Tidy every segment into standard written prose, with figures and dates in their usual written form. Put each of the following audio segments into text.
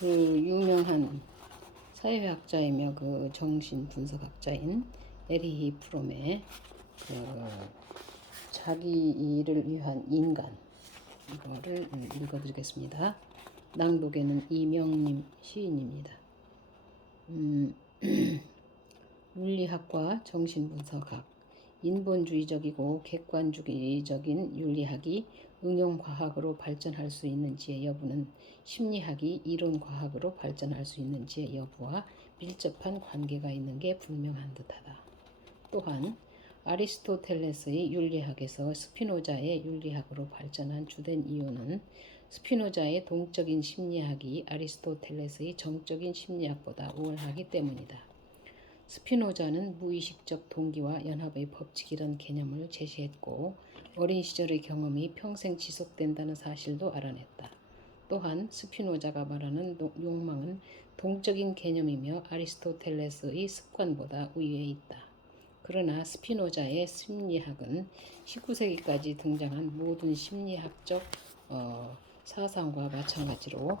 그 유명한 사회학자이며 그 정신분석학자인 에리히 프롬의 그 자기 일을 위한 인간, 이거를 읽어드리겠습니다. 낭독에는 이명님 시인입니다. 윤리학과 정신분석학, 인본주의적이고 객관주의적인 윤리학이 응용과학으로 발전할 수 있는지의 여부는 심리학이 이론과학으로 발전할 수 있는지의 여부와 밀접한 관계가 있는 게 분명한 듯하다. 또한 아리스토텔레스의 윤리학에서 스피노자의 윤리학으로 발전한 주된 이유는 스피노자의 동적인 심리학이 아리스토텔레스의 정적인 심리학보다 우월하기 때문이다. 스피노자는 무의식적 동기와 연합의 법칙 이런 개념을 제시했고 어린 시절의 경험이 평생 지속된다는 사실도 알아냈다. 또한 스피노자가 말하는 욕망은 동적인 개념이며 아리스토텔레스의 습관보다 우위에 있다. 그러나 스피노자의 심리학은 19세기까지 등장한 모든 심리학적 사상과 마찬가지로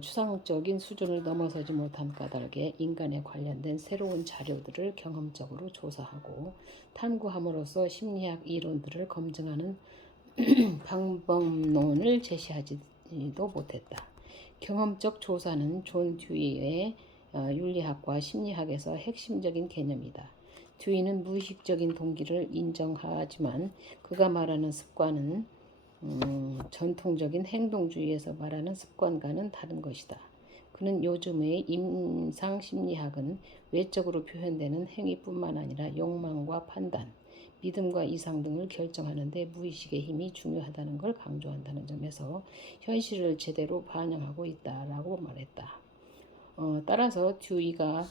추상적인 수준을 넘어서지 못한 까닭에 인간에 관련된 새로운 자료들을 경험적으로 조사하고 탐구함으로써 심리학 이론들을 검증하는 방법론을 제시하지도 못했다. 경험적 조사는 존 듀이의 윤리학과 심리학에서 핵심적인 개념이다. 듀이는 무의식적인 동기를 인정하지만 그가 말하는 습관은 전통적인 행동주의에서 말하는 습관과는 다른 것이다. 그는 요즘의 임상심리학은 외적으로 표현되는 행위뿐만 아니라 욕망과 판단, 믿음과 이상 등을 결정하는 데 무의식의 힘이 중요하다는 걸 강조한다는 점에서 현실을 제대로 반영하고 있다라고 말했다. 따라서 듀이가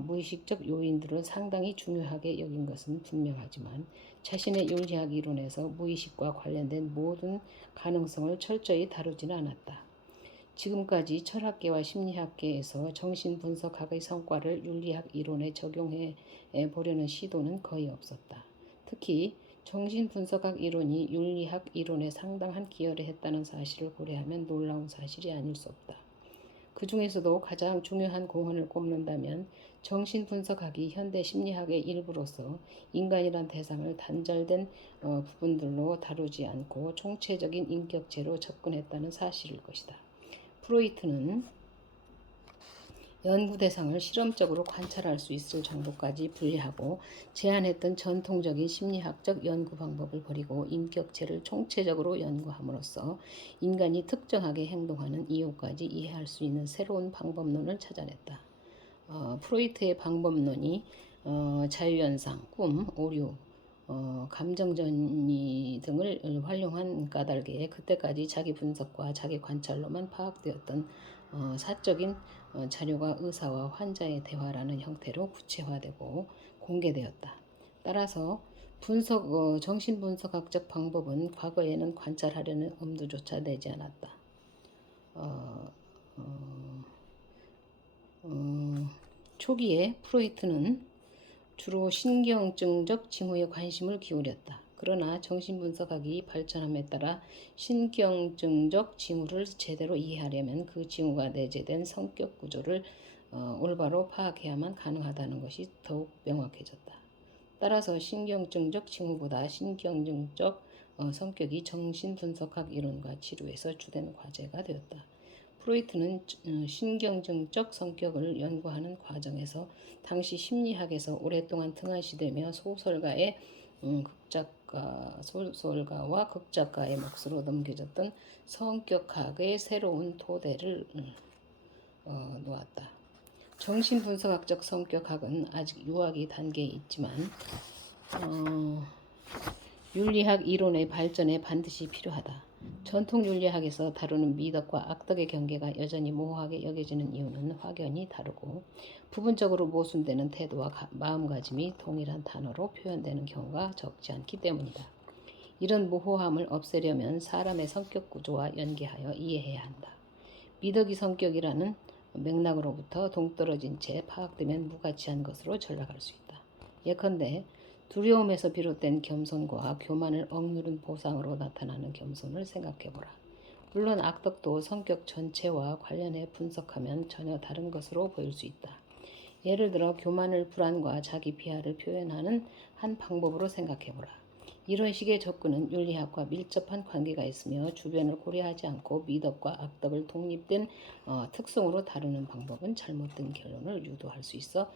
무의식적 요인들을 상당히 중요하게 여긴 것은 분명하지만 자신의 윤리학 이론에서 무의식과 관련된 모든 가능성을 철저히 다루지는 않았다. 지금까지 철학계와 심리학계에서 정신분석학의 성과를 윤리학 이론에 적용해 보려는 시도는 거의 없었다. 특히 정신분석학 이론이 윤리학 이론에 상당한 기여를 했다는 사실을 고려하면 놀라운 사실이 아닐 수 없다. 그 중에서도 가장 중요한 공헌을 꼽는다면 정신분석학이 현대 심리학의 일부로서 인간이란 대상을 단절된 부분들로 다루지 않고 총체적인 인격체로 접근했다는 사실일 것이다. 프로이트는 연구 대상을 실험적으로 관찰할 수 있을 정도까지 분리하고 제한했던 전통적인 심리학적 연구 방법을 버리고 인격체를 총체적으로 연구함으로써 인간이 특정하게 행동하는 이유까지 이해할 수 있는 새로운 방법론을 찾아냈다. 프로이트의 방법론이 자유현상, 꿈, 오류, 감정전이 등을 활용한 까닭에 그때까지 자기 분석과 자기 관찰로만 파악되었던 사적인 자료가 의사와 환자의 대화라는 형태로 구체화되고 공개되었다. 따라서 정신분석학적 방법은 과거에는 관찰하려는 엄두조차 내지 않았다. 초기에 프로이트는 주로 신경증적 징후에 관심을 기울였다. 그러나 정신분석학이 발전함에 따라 신경증적 징후를 제대로 이해하려면 그 징후가 내재된 성격 구조를 올바로 파악해야만 가능하다는 것이 더욱 명확해졌다. 따라서 신경증적 징후보다 신경증적 성격이 정신분석학 이론과 치료에서 주된 과제가 되었다. 프로이트는 신경증적 성격을 연구하는 과정에서 당시 심리학에서 오랫동안 등한시되며 소설가와 극작가의 몫으로 넘겨졌던 성격학의 새로운 토대를 놓았다. 정신분석학적 성격학은 아직 유학의 단계에 있지만 윤리학 이론의 발전에 반드시 필요하다. 전통 윤리학에서 다루는 미덕과 악덕의 경계가 여전히 모호하게 여겨지는 이유는 확연히 다르고 부분적으로 모순되는 태도와 마음가짐이 동일한 단어로 표현되는 경우가 적지 않기 때문이다. 이런 모호함을 없애려면 사람의 성격 구조와 연계하여 이해해야 한다. 미덕이 성격이라는 맥락으로부터 동떨어진 채 파악되면 무가치한 것으로 전락할 수 있다. 예컨대 두려움에서 비롯된 겸손과 교만을 억누른 보상으로 나타나는 겸손을 생각해보라. 물론 악덕도 성격 전체와 관련해 분석하면 전혀 다른 것으로 보일 수 있다. 예를 들어 교만을 불안과 자기 비하를 표현하는 한 방법으로 생각해보라. 이런 식의 접근은 윤리학과 밀접한 관계가 있으며 주변을 고려하지 않고 미덕과 악덕을 독립된 특성으로 다루는 방법은 잘못된 결론을 유도할 수 있어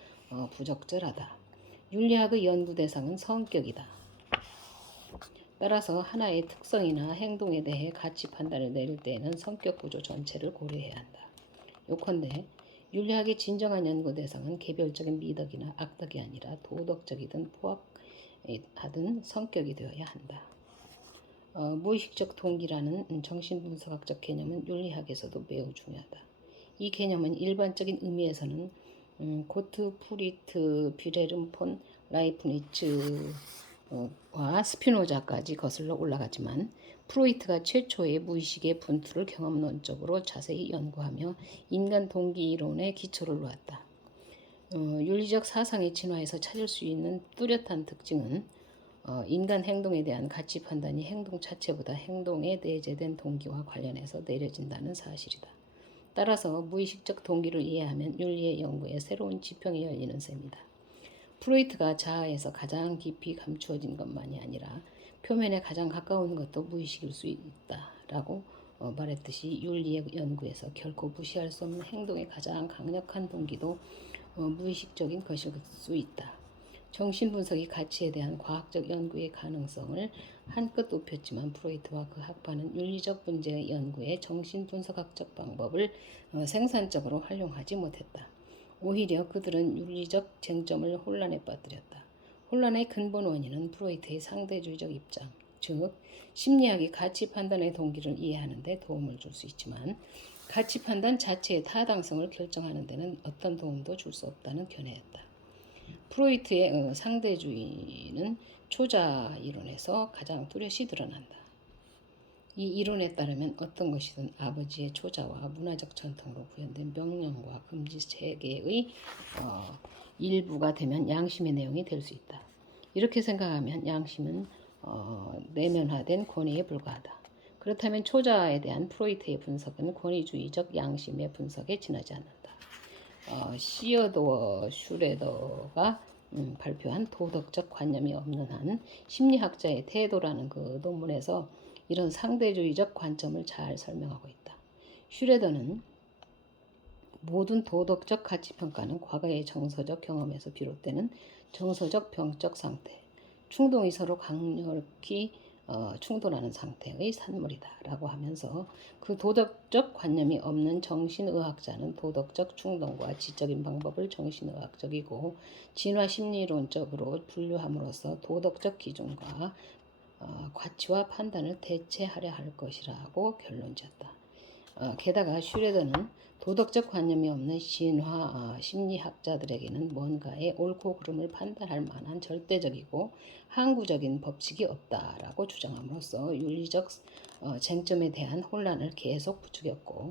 부적절하다. 윤리학의 연구 대상은 성격이다. 따라서 하나의 특성이나 행동에 대해 가치 판단을 내릴 때에는 성격 구조 전체를 고려해야 한다. 요컨대 윤리학의 진정한 연구 대상은 개별적인 미덕이나 악덕이 아니라 도덕적이든 포악하든 성격이 되어야 한다. 무의식적 동기라는 정신분석학적 개념은 윤리학에서도 매우 중요하다. 이 개념은 일반적인 의미에서는 고트프리트 뷰레름 폰 라이프니츠와 스피노자까지 거슬러 올라가지만 프로이트가 최초의 무의식의 분투를 경험론적으로 자세히 연구하며 인간 동기 이론의 기초를 놓았다. 윤리적 사상의 진화에서 찾을 수 있는 뚜렷한 특징은 인간 행동에 대한 가치 판단이 행동 자체보다 행동에 내재된 동기와 관련해서 내려진다는 사실이다. 따라서 무의식적 동기를 이해하면 윤리의 연구에 새로운 지평이 열리는 셈이다. 프로이트가 자아에서 가장 깊이 감추어진 것만이 아니라 표면에 가장 가까운 것도 무의식일 수 있다라고 말했듯이 윤리의 연구에서 결코 무시할 수 없는 행동의 가장 강력한 동기도 무의식적인 것일 수 있다. 정신분석이 가치에 대한 과학적 연구의 가능성을 한껏 높였지만 프로이트와 그 학파는 윤리적 문제의 연구에 정신분석학적 방법을 생산적으로 활용하지 못했다. 오히려 그들은 윤리적 쟁점을 혼란에 빠뜨렸다. 혼란의 근본 원인은 프로이트의 상대주의적 입장, 즉 심리학이 가치 판단의 동기를 이해하는 데 도움을 줄 수 있지만 가치 판단 자체의 타당성을 결정하는 데는 어떤 도움도 줄 수 없다는 견해였다. 프로이트의 상대주의는 초자 이론에서 가장 뚜렷이 드러난다. 이 이론에 따르면 어떤 것이든 아버지의 초자와 문화적 전통으로 구현된 명령과 금지 체계의 일부가 되면 양심의 내용이 될 수 있다. 이렇게 생각하면 양심은 내면화된 권위에 불과하다. 그렇다면 초자에 대한 프로이트의 분석은 권위주의적 양심의 분석에 지나지 않는다. 시어도어 슈레더가 발표한 도덕적 관념이 없는 한 심리학자의 태도라는 그 논문에서 이런 상대주의적 관점을 잘 설명하고 있다. 슈레더는 모든 도덕적 가치평가는 과거의 정서적 경험에서 비롯되는 정서적 병적 상태, 충동이 서로 강력히 충돌하는 상태의 산물이다 라고 하면서 그 도덕적 관념이 없는 정신의학자는 도덕적 충동과 지적인 방법을 정신의학적이고 진화심리론적으로 분류함으로써 도덕적 기준과 가치와 판단을 대체하려 할 것이라고 결론지었다. 게다가 슈레더는 도덕적 관념이 없는 진화 심리학자들에게는 뭔가의 옳고 그름을 판단할 만한 절대적이고 항구적인 법칙이 없다라고 주장함으로써 윤리적 쟁점에 대한 혼란을 계속 부추겼고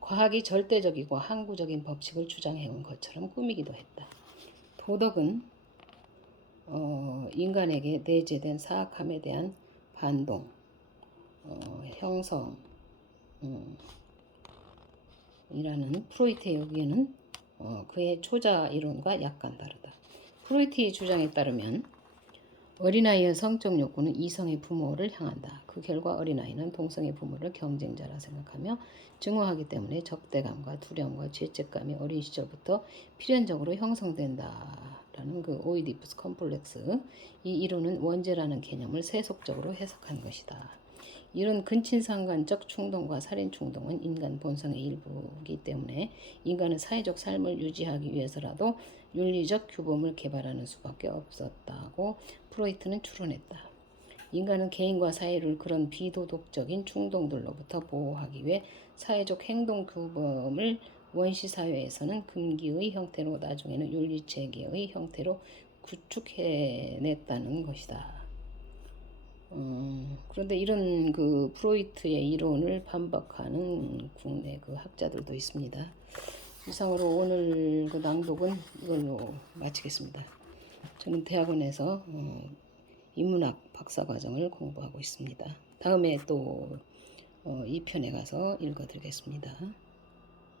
과학이 절대적이고 항구적인 법칙을 주장해온 것처럼 꾸미기도 했다. 도덕은 인간에게 내재된 사악함에 대한 반동, 형성, 이라는 프로이트의 의견은 그의 초자 이론과 약간 다르다. 프로이트의 주장에 따르면 어린아이의 성적 욕구는 이성의 부모를 향한다. 그 결과 어린아이는 동성의 부모를 경쟁자라 생각하며 증오하기 때문에 적대감과 두려움과 죄책감이 어린 시절부터 필연적으로 형성된다라는 그 오이디푸스 컴플렉스, 이 이론은 원죄라는 개념을 세속적으로 해석한 것이다. 이런 근친상간적 충동과 살인 충동은 인간 본성의 일부이기 때문에 인간은 사회적 삶을 유지하기 위해서라도 윤리적 규범을 개발하는 수밖에 없었다고 프로이트는 추론했다. 인간은 개인과 사회를 그런 비도덕적인 충동들로부터 보호하기 위해 사회적 행동 규범을 원시 사회에서는 금기의 형태로 나중에는 윤리체계의 형태로 구축해냈다는 것이다. 그런데 이런 그 프로이트의 이론을 반박하는 국내 그 학자들도 있습니다. 이상으로 오늘 그 낭독은 이걸로 마치겠습니다. 저는 대학원에서 인문학 박사과정을 공부하고 있습니다. 다음에 또 2편에 가서 읽어드리겠습니다.